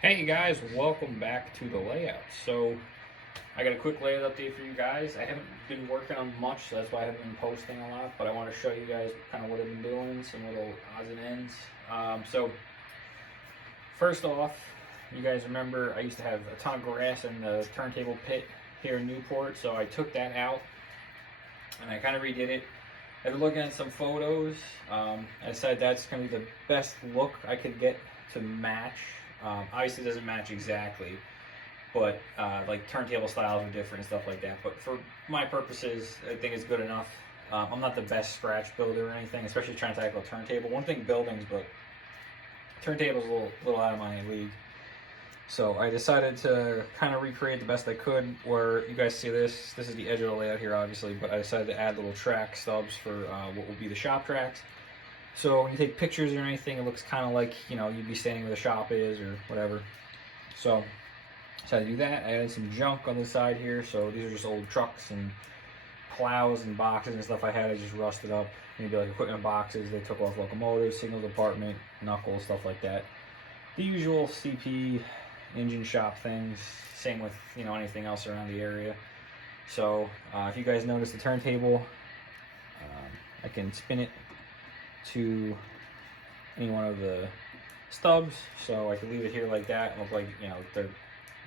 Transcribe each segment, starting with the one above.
Hey guys, welcome back to the layout. So I got a quick layout update for you guys. I haven't been working on much, so that's why I haven't been posting a lot, but I want to show you guys kind of what I've been doing, some little odds and ends. So first off, you guys remember I used to have a ton of grass in the turntable pit here in Newport, so I took that out and I kind of redid it. I've been looking at some photos. I decided that's going to be the best look I could get to match. Obviously, it doesn't match exactly, but like turntable styles are different and stuff like that. But for my purposes, I think it's good enough. I'm not the best scratch builder or anything, especially trying to tackle a turntable. One thing buildings, but turntables a little out of my league. So I decided to kind of recreate the best I could. Where you guys see this is the edge of the layout here, obviously, but I decided to add little track stubs for what will be the shop tracks. So when you take pictures or anything, it looks kind of like, you know, you'd be standing where the shop is or whatever. So I do that. I added some junk on the side here. So these are just old trucks and plows and boxes and stuff I had. I just rusted up. Maybe like equipment boxes. They took off locomotives, signal department, knuckles, stuff like that. The usual CP engine shop things. Same with, you know, anything else around the area. So if you guys notice the turntable, I can spin it to any one of the stubs, so I can leave it here like that and look like, you know, they're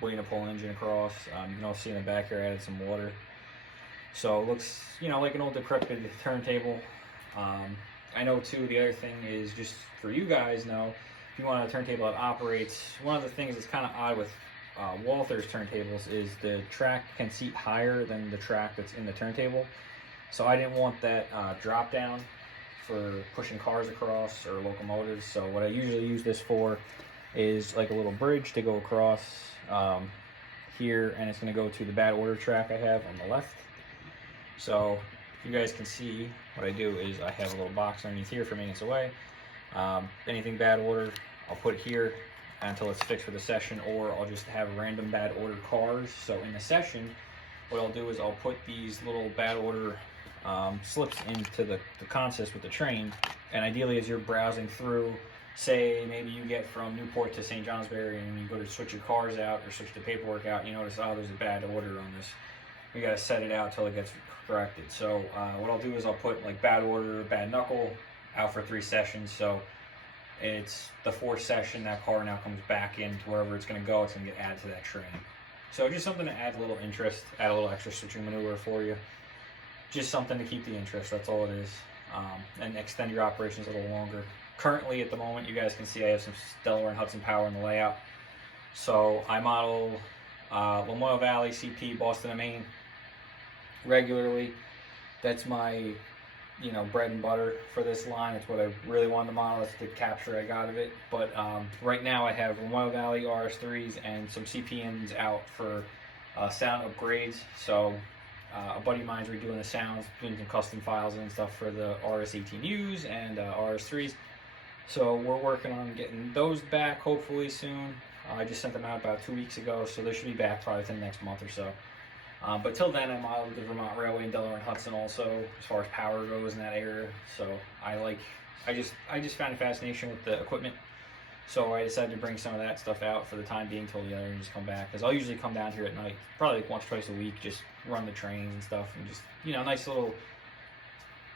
waiting to pull an engine across. You can also see in the back here I added some water, so it looks, you know, like an old decrepit turntable. I know too, the other thing is, just for you guys know, if you want a turntable that operates, one of the things that's kind of odd with Walther's turntables is the track can seat higher than the track that's in the turntable, so I didn't want that drop down for pushing cars across or locomotives. So what I usually use this for is like a little bridge to go across here, and it's going to go to the bad order track I have on the left. So you guys can see what I do is I have a little box underneath here for maintenance away. Anything bad order, I'll put it here until it's fixed for the session, or I'll just have random bad order cars. So in the session, what I'll do is I'll put these little bad order slips into the consist with the train, and ideally as you're browsing through, say maybe you get from Newport to St. Johnsbury and you go to switch your cars out or switch the paperwork out, you notice, oh, there's a bad order on this. We got to set it out till it gets corrected. So what I'll do is I'll put like bad order, bad knuckle out for 3 sessions, so it's the 4th session that car now comes back in to wherever it's going to go. It's going to get added to that train. So just something to add a little interest, add a little extra switching maneuver for you. Just something to keep the interest, that's all it is, and extend your operations a little longer. Currently, at the moment, you guys can see I have some Delaware and Hudson power in the layout. So I model Lamoille Valley, CP, Boston and Maine regularly. That's my, you know, bread and butter for this line. It's what I really wanted to model. That's the capture I got of it. But right now I have Lamoille Valley RS3s and some CP engines out for sound upgrades. So a buddy of mine's redoing the sounds, doing some custom files and stuff for the RS18Us and RS3s. So we're working on getting those back hopefully soon. I just sent them out about 2 weeks ago, so they should be back probably within the next month or so. But till then, I modeled the Vermont Railway and Delaware and Hudson also, as far as power goes in that area. So I just found a fascination with the equipment. So I decided to bring some of that stuff out for the time being till the other engines come back. Because I'll usually come down here at night, probably like once, twice a week, just run the trains and stuff, and just, you know, nice little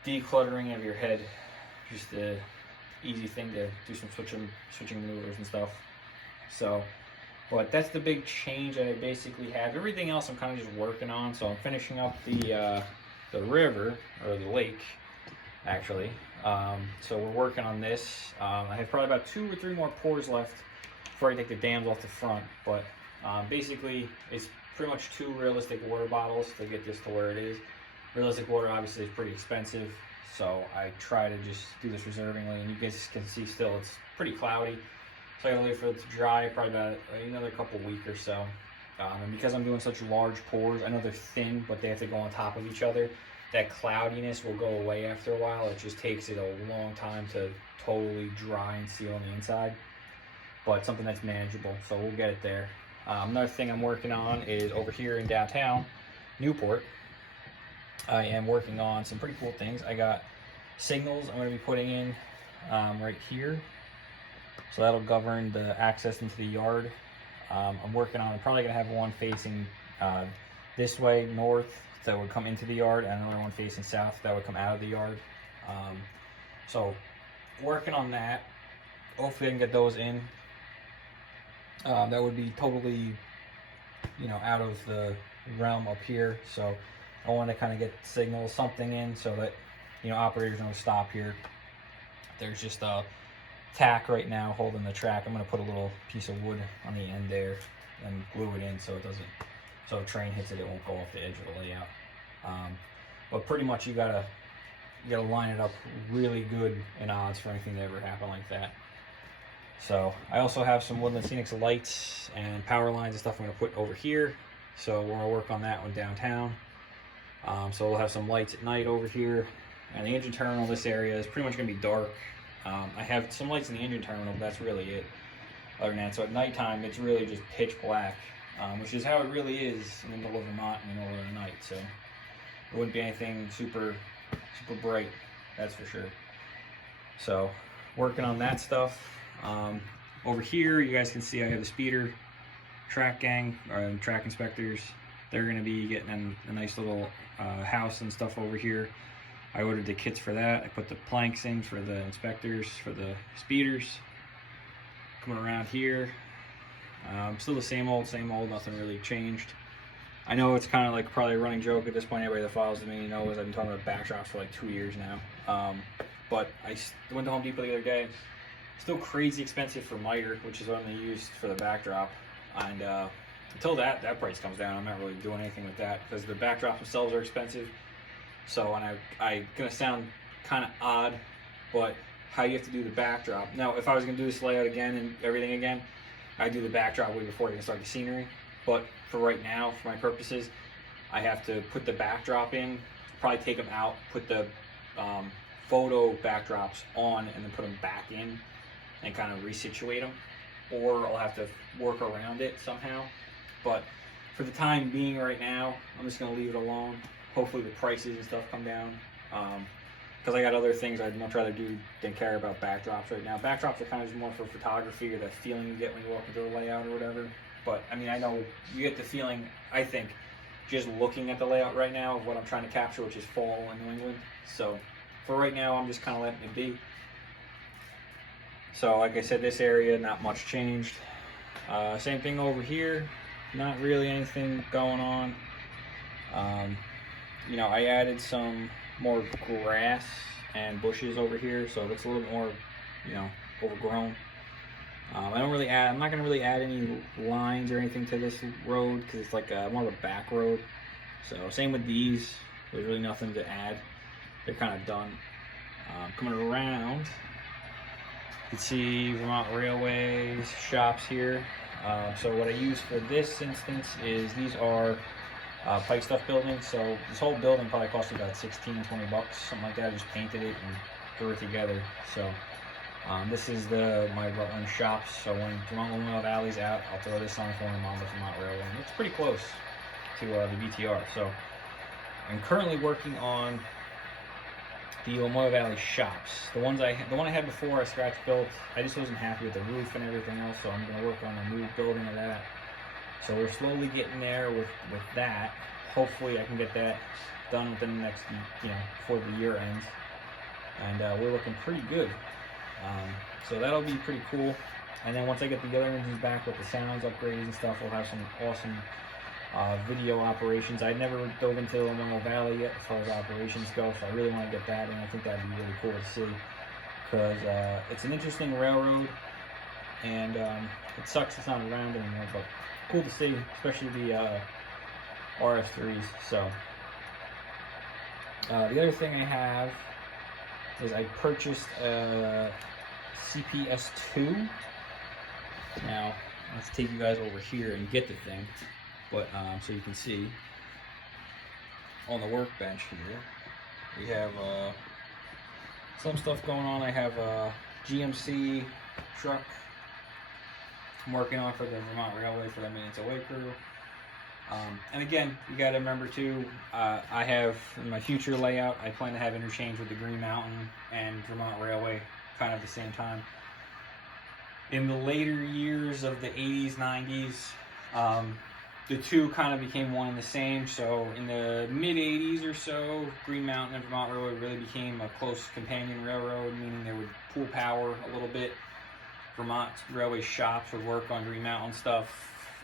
decluttering of your head. Just a easy thing to do some switching maneuvers and stuff. So, but that's the big change that I basically have. Everything else I'm kind of just working on. So I'm finishing up the river, or the lake, actually. So we're working on this. I have probably about 2 or 3 more pours left before I take the dams off the front. But basically, it's pretty much 2 realistic water bottles to get this to where it is. Realistic water obviously is pretty expensive, so I try to just do this reservingly. And you guys can see still it's pretty cloudy, so I gotta wait for it to dry probably about another couple weeks or so. And because I'm doing such large pours, I know they're thin, but they have to go on top of each other. That cloudiness will go away after a while. It just takes it a long time to totally dry and seal on the inside, but something that's manageable, so we'll get it there. Another thing I'm working on is over here in downtown Newport. I am working on some pretty cool things. I got signals I'm going to be putting in right here, so that'll govern the access into the yard I'm working on, I'm probably going to have one facing this way, north, that would come into the yard, and another one facing south that would come out of the yard. So working on that. Hopefully I can get those in. That would be totally, you know, out of the realm up here. So I want to kind of get signal something in so that, you know, operators don't stop here. There's just a tack right now holding the track. I'm going to put a little piece of wood on the end there and glue it in so it doesn't, so if a train hits it, it won't go off the edge of the layout. But pretty much you gotta line it up really good in odds for anything to ever happen like that. So I also have some Woodland Scenics lights and power lines and stuff I'm going to put over here. So we're going to work on that one downtown. So we'll have some lights at night over here. And the engine terminal, this area is pretty much going to be dark. I have some lights in the engine terminal, but that's really it. Other than that, so at nighttime, it's really just pitch black, which is how it really is in the middle of Vermont in the middle of the night. So it wouldn't be anything super bright, that's for sure. So working on that stuff. Over here, you guys can see I have the speeder track gang, or track inspectors. They're going to be getting a nice little house and stuff over here. I ordered the kits for that. I put the planks in for the inspectors, for the speeders. Coming around here, still the same old, nothing really changed. I know it's kind of like probably a running joke at this point. Everybody that follows me knows I've been talking about backdrops for like 2 years now. But I went to Home Depot the other day. Still crazy expensive for miter, which is what I'm going to use for the backdrop. And until that price comes down, I'm not really doing anything with that because the backdrops themselves are expensive. So, and I'm going to sound kind of odd, but how you have to do the backdrop. Now, if I was going to do this layout again and everything again, I'd do the backdrop way before I can start the scenery. But for right now, for my purposes, I have to put the backdrop in, probably take them out, put the photo backdrops on, and then put them back in and kind of resituate them. Or I'll have to work around it somehow. But for the time being right now, I'm just going to leave it alone. Hopefully the prices and stuff come down. Because I got other things I'd much rather do than care about backdrops right now. Backdrops are kind of just more for photography, or that feeling you get when you walk into a layout or whatever. But I mean, I know you get the feeling, I think, just looking at the layout right now of what I'm trying to capture, which is fall in New England. So for right now, I'm just kind of letting it be. So like I said, this area, not much changed. Same thing over here, not really anything going on. You know, I added some more grass and bushes over here, so it's a little bit more, you know, overgrown. I'm not going to really add any lines or anything to this road because it's like more of a back road. So same with these, there's really nothing to add. They're kind of done. Coming around, you can see Vermont Railway's shops here. So what I use for this instance is these are pipe stuff building. So this whole building probably cost about $16, $20, something like that. I just painted it and threw it together. So this is my Rutland shops. So when Vermont Valley's out, I'll throw this on for them on the Vermont Railway. And it's pretty close to the VTR. So I'm currently working on the Locomotive Valley shops. The one I had before I scratch built, I just wasn't happy with the roof and everything else, so I'm going to work on a new building of that. So we're slowly getting there with that. Hopefully I can get that done within the next, you know, before the year ends. And we're looking pretty good. So that'll be pretty cool. And then once I get the other engines back with the sounds upgrades and stuff, we'll have some awesome video operations. I never dove into Locomotive Valley yet as far as operations go, so I really want to get that, and I think that'd be really cool to see because it's an interesting railroad, and it sucks it's not around anymore, but cool to see, especially the RS3s. So the other thing I have is I purchased a CPS2. Now let's take you guys over here and get the thing. But so you can see on the workbench here, we have some stuff going on. I have a GMC truck I'm working on for the Vermont Railway for the Maintenance Away crew. And again, you got to remember too, I have in my future layout, I plan to have interchange with the Green Mountain and Vermont Railway kind of at the same time. In the later years of the 80s, 90s, the two kind of became one and the same. So in the mid 80s or so, Green Mountain and Vermont Railway really became a close companion railroad, meaning they would pool power a little bit. Vermont Railway shops would work on Green Mountain stuff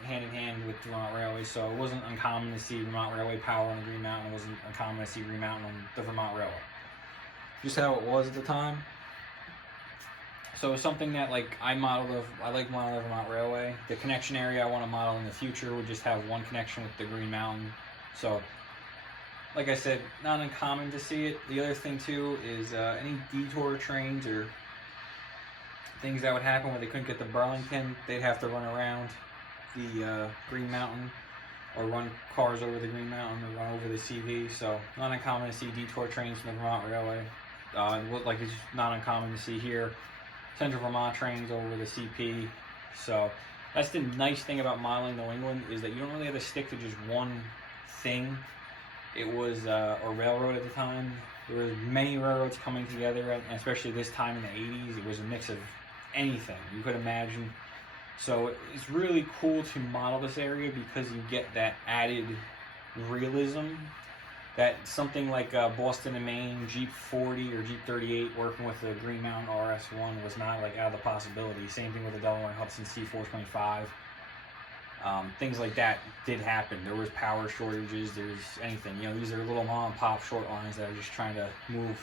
hand in hand with Vermont Railway, so it wasn't uncommon to see Vermont Railway power on the Green Mountain. It wasn't uncommon to see Green Mountain on the Vermont Railway. Just how it was at the time. So something that like I like modeling the Vermont Railway. The connection area I want to model in the future would just have one connection with the Green Mountain. So, like I said, not uncommon to see it. The other thing too is any detour trains or things that would happen where they couldn't get to Burlington, they'd have to run around the Green Mountain or run cars over the Green Mountain or run over the CV. So not uncommon to see detour trains from the Vermont Railway. Like it's not uncommon to see here Central Vermont trains over the CP. So that's the nice thing about modeling New England, is that you don't really have to stick to just one thing. It was a railroad at the time. There was many railroads coming together, and especially this time in the 80s, it was a mix of anything you could imagine. So it's really cool to model this area because you get that added realism that something like Boston and Maine Jeep 40 or Jeep 38 working with the Green Mountain RS1 was not like out of the possibility. Same thing with the Delaware and Hudson C425. Things like that did happen. There was power shortages. There's anything. You know, these are little mom and pop short lines that are just trying to move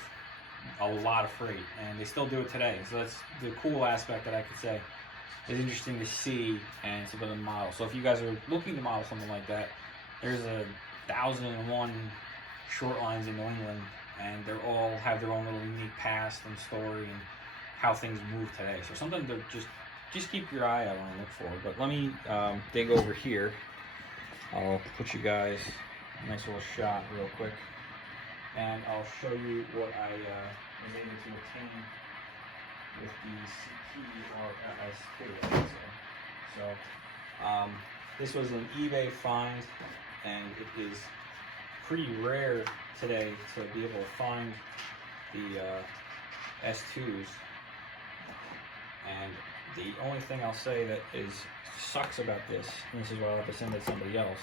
a lot of freight, and they still do it today. So that's the cool aspect that I could say is interesting to see and it's able to model. So if you guys are looking to model something like that, there's 1,001 short lines in New England, and they all have their own little unique past and story and how things move today. So something to just keep your eye out on and look for. But let me dig over here. I'll put you guys a nice little shot real quick, and I'll show you what I was able to obtain with the CP or S2, I should say. So this was an eBay find, and it is pretty rare today to be able to find the S2s. And the only thing I'll say that sucks about this, and this is why I'll have to send it to somebody else,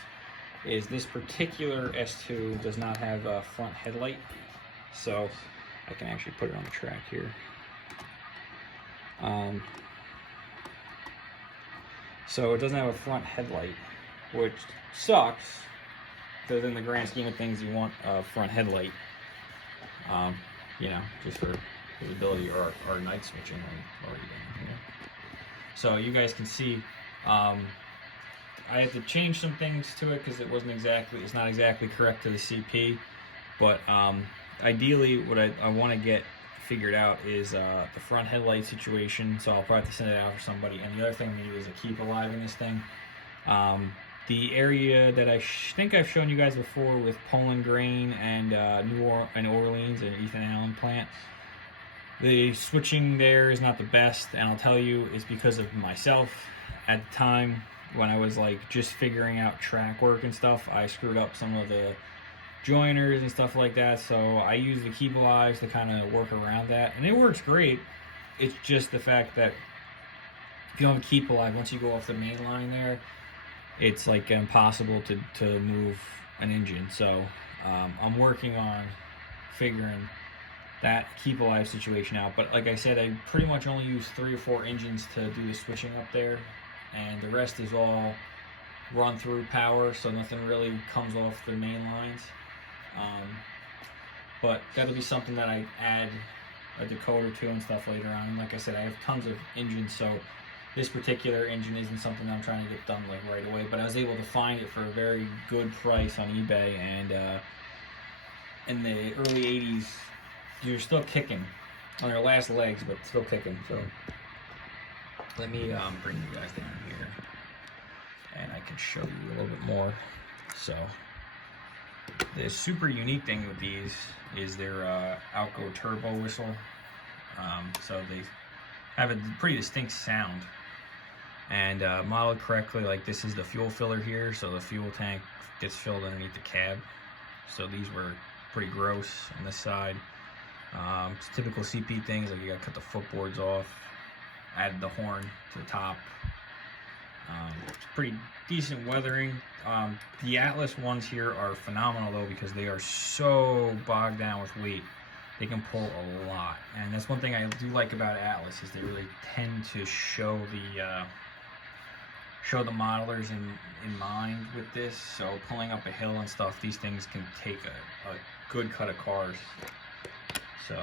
is this particular S2 does not have a front headlight. So I can actually put it on the track here. So it doesn't have a front headlight, which sucks, because in the grand scheme of things you want a front headlight, you know, just for visibility or night switching or anything, you know. So you guys can see I had to change some things to it because it's not exactly correct to the CP, but ideally what I want to get figured out is the front headlight situation. So I'll probably have to send it out for somebody. And the other thing we need is a keep alive in this thing. The area that I think I've shown you guys before with Poland Grain and New Orleans and Ethan Allen plant, the switching there is not the best, and I'll tell you it's because of myself. At the time when I was like just figuring out track work and stuff, I screwed up some of the joiners and stuff like that, so I use the keep alives to kind of work around that, and it works great. It's just the fact that if you don't keep alive, once you go off the main line there, it's like impossible to move an engine. So I'm working on figuring that keep alive situation out. But like I said, I pretty much only use 3 or 4 engines to do the switching up there, and the rest is all run through power, so nothing really comes off the main lines. But that'll be something that I add a decoder to and stuff later on. And like I said, I have tons of engines, so this particular engine isn't something I'm trying to get done like right away, but I was able to find it for a very good price on eBay, and in the early 80s, you're still kicking on their last legs, but still kicking. So let me bring you guys down here, and I can show you a little bit more. So the super unique thing with these is their outgo turbo whistle. So they have a pretty distinct sound, and modeled correctly. Like this is the fuel filler here, so the fuel tank gets filled underneath the cab. So these were pretty gross on this side. It's typical CP things, like you gotta cut the footboards off, added the horn to the top. It's pretty decent weathering. The Atlas ones here are phenomenal though, because they are so bogged down with weight. They can pull a lot, and that's one thing I do like about Atlas, is they really tend to show the modelers in mind with this. So pulling up a hill and stuff, these things can take a good cut of cars. So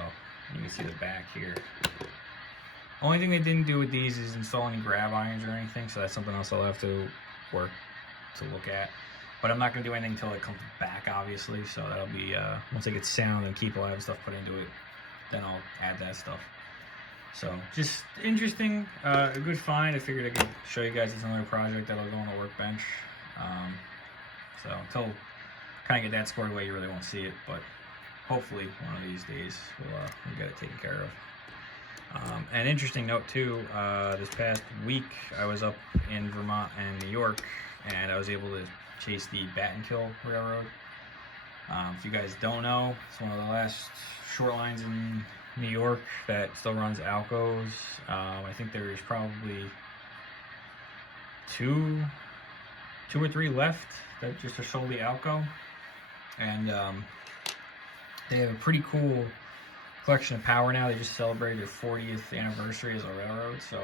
you can see the back here. Only thing they didn't do with these is install any grab irons or anything, so that's something else I'll have to work to look at. But I'm not going to do anything until it comes back, obviously, so that'll be, once I get sound and keep a lot of stuff put into it, then I'll add that stuff. So, just interesting, a good find. I figured I could show you guys it's another project that'll go on the workbench. So, until kind of get that squared away, you really won't see it, but hopefully one of these days we'll get it taken care of. An interesting note too, this past week I was up in Vermont and New York, and I was able to chase the Bat and Kill Railroad. If you guys don't know, it's one of the last short lines in New York that still runs Alcos. I think there's probably two or three left that just are solely Alco, and they have a pretty cool collection of power now. They just celebrated their 40th anniversary as a railroad, so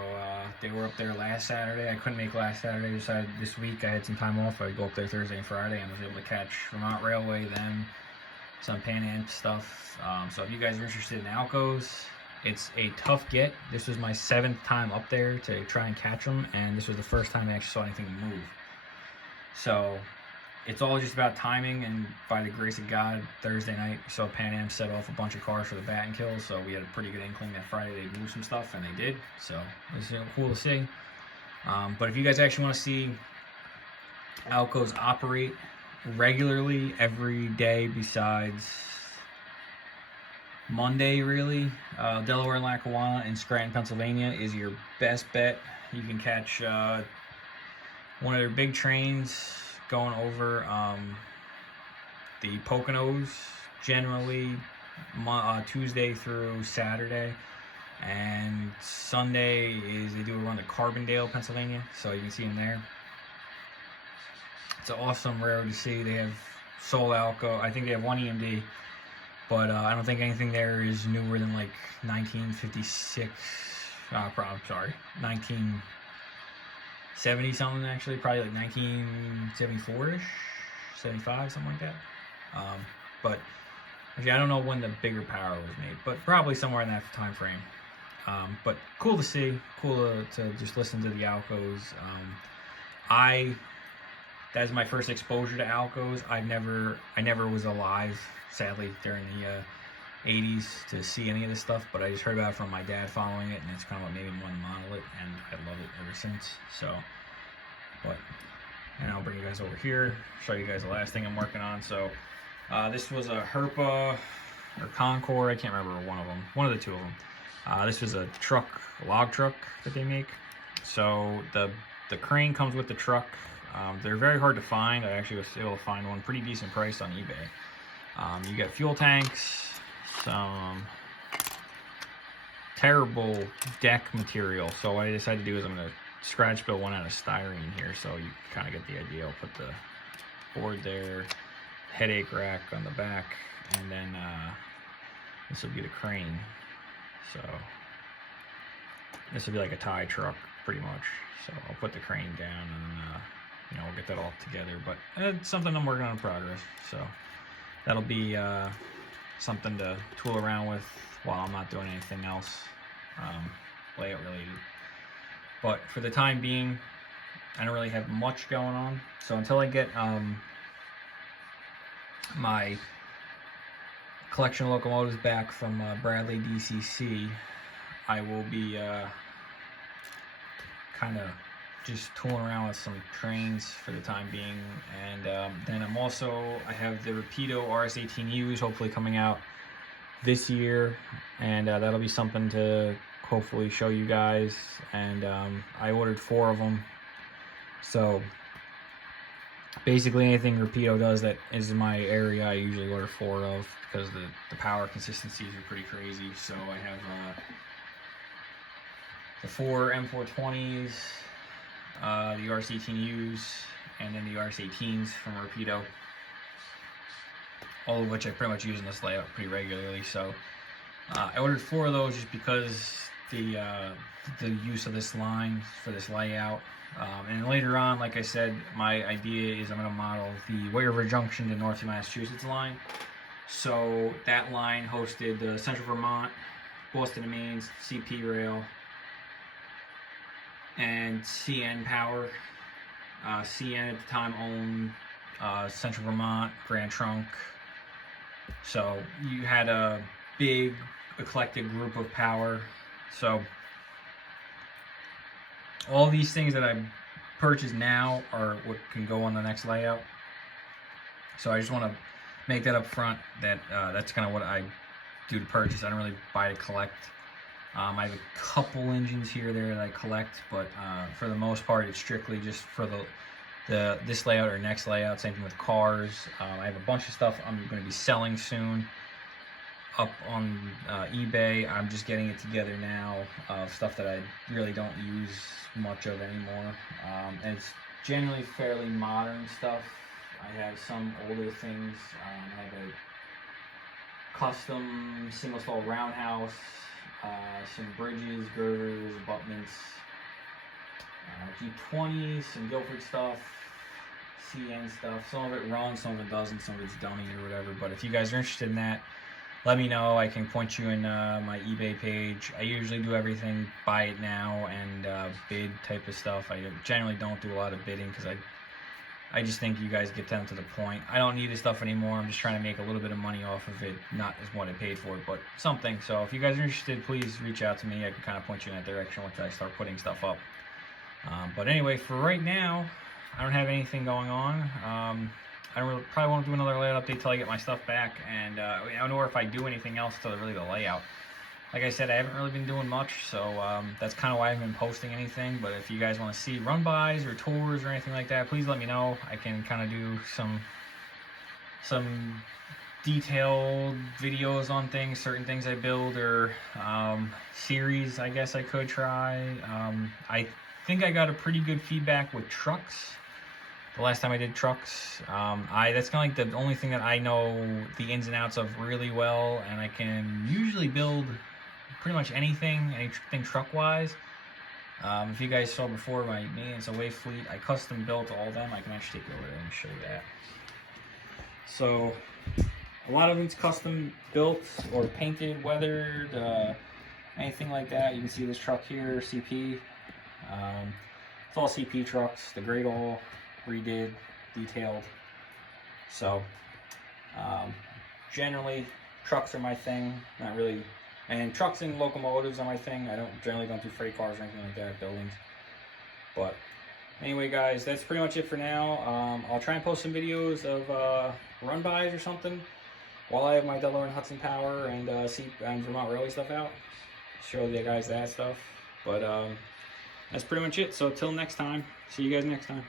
they were up there last Saturday. I couldn't make last Saturday, decided this week I had some time off. I'd go up there Thursday and Friday, and was able to catch Vermont Railway, then some Pan Am stuff. So if you guys are interested in Alcos, it's a tough get. This was my 7th time up there to try and catch them, and this was the first time I actually saw anything move. So it's all just about timing, and by the grace of God, Thursday night we saw Pan Am set off a bunch of cars for the Bat and Kill, so we had a pretty good inkling that Friday they'd move some stuff, and they did, so it was cool to see. But if you guys actually want to see Alcos operate regularly every day besides Monday, really, Delaware and Lackawanna and Scranton, Pennsylvania is your best bet. You can catch one of their big trains going over the Poconos, generally Tuesday through Saturday, and Sunday is they do a run to Carbondale, Pennsylvania, so you can see them there. It's an awesome railroad to see. They have Sol Alco. I think they have one EMD, but I don't think anything there is newer than like 1956. I'm sorry, 1970 something, actually, probably like 1974ish, 75, something like that. But actually, I don't know when the bigger power was made, but probably somewhere in that time frame. But cool to see, cool to just listen to the Alcos. That is my first exposure to Alcos. I never was alive, sadly, during the 80s to see any of this stuff, but I just heard about it from my dad following it, and it's kind of what made me want to model it, and I love it ever since. So, and I'll bring you guys over here, show you guys the last thing I'm working on. So, this was a Herpa or Concord, I can't remember one of the two of them. This was a log truck that they make. So the crane comes with the truck. They're very hard to find. I actually was able to find one pretty decent price on eBay. You get fuel tanks, some terrible deck material. So what I decided to do is I'm going to scratch build one out of styrene here, so you kind of get the idea. I'll put the board there, headache rack on the back, and then this will be the crane. So this will be like a tie truck pretty much. So I'll put the crane down, and we'll get that all together. But it's something I'm working on in progress. So that'll be something to tool around with while I'm not doing anything else layout related. But for the time being, I don't really have much going on. So until I get my collection of locomotives back from Bradley DCC, I will be kind of just tooling around with some trains for the time being. And then I have the Rapido RS18Us hopefully coming out this year, and that'll be something to hopefully show you guys. And I ordered 4 of them, so basically anything Rapido does that is in my area I usually order 4 of, because the power consistencies are pretty crazy. So I have the 4 M420s, the RC18Us, and then the RC18s from Rapido. All of which I pretty much use in this layout pretty regularly. So I ordered 4 of those just because the use of this line for this layout. And later on, like I said, my idea is I'm going to model the White River Junction to North Massachusetts line. So that line hosted the Central Vermont, Boston and Maine, CP Rail, and CN Power. CN at the time owned Central Vermont, Grand Trunk. So you had a big eclectic group of power. So all these things that I purchased now are what can go on the next layout. So I just want to make that up front that that's kind of what I do to purchase. I don't really buy to collect. I have a couple engines here or there that I collect, but for the most part it's strictly just for this layout or next layout. Same thing with cars. I have a bunch of stuff I'm going to be selling soon up on eBay. I'm just getting it together now, stuff that I really don't use much of anymore. And it's generally fairly modern stuff. I have some older things. I have a custom single stall roundhouse, some bridges, girders, abutments, G20s, some Guilford stuff, CN stuff. Some of it runs, some of it doesn't, some of it's dummy or whatever. But if you guys are interested in that, let me know. I can point you in my eBay page. I usually do everything buy it now and bid type of stuff. I generally don't do a lot of bidding because I just think you guys get down to the point. I don't need this stuff anymore. I'm just trying to make a little bit of money off of it. Not as what I paid for it, but something. So if you guys are interested, please reach out to me. I can kind of point you in that direction once I start putting stuff up. But anyway, for right now, I don't have anything going on. I probably won't do another layout update till I get my stuff back, and I don't know if I do anything else to really the layout. Like I said, I haven't really been doing much, so that's kind of why I haven't been posting anything. But if you guys want to see run-bys or tours or anything like that, please let me know. I can kind of do some detailed videos on things, certain things I build, or series I guess I could try. I think I got a pretty good feedback with trucks. The last time I did trucks, that's kind of like the only thing that I know the ins and outs of really well, and I can usually build pretty much anything truck-wise. If you guys saw before my maintenance away fleet, I custom built all of them. I can actually take you over there and show you that. So a lot of it's custom built or painted, weathered, anything like that. You can see this truck here, CP. It's all CP trucks. The grade all redid, detailed. So generally trucks are my thing, not really, and trucks and locomotives are my thing. I generally don't do freight cars or anything like that, buildings. But anyway guys, that's pretty much it for now. I'll try and post some videos of run-bys or something while I have my Delaware and Hudson Power and Vermont Railway stuff out. Show you guys that stuff. But that's pretty much it. So till next time, see you guys next time.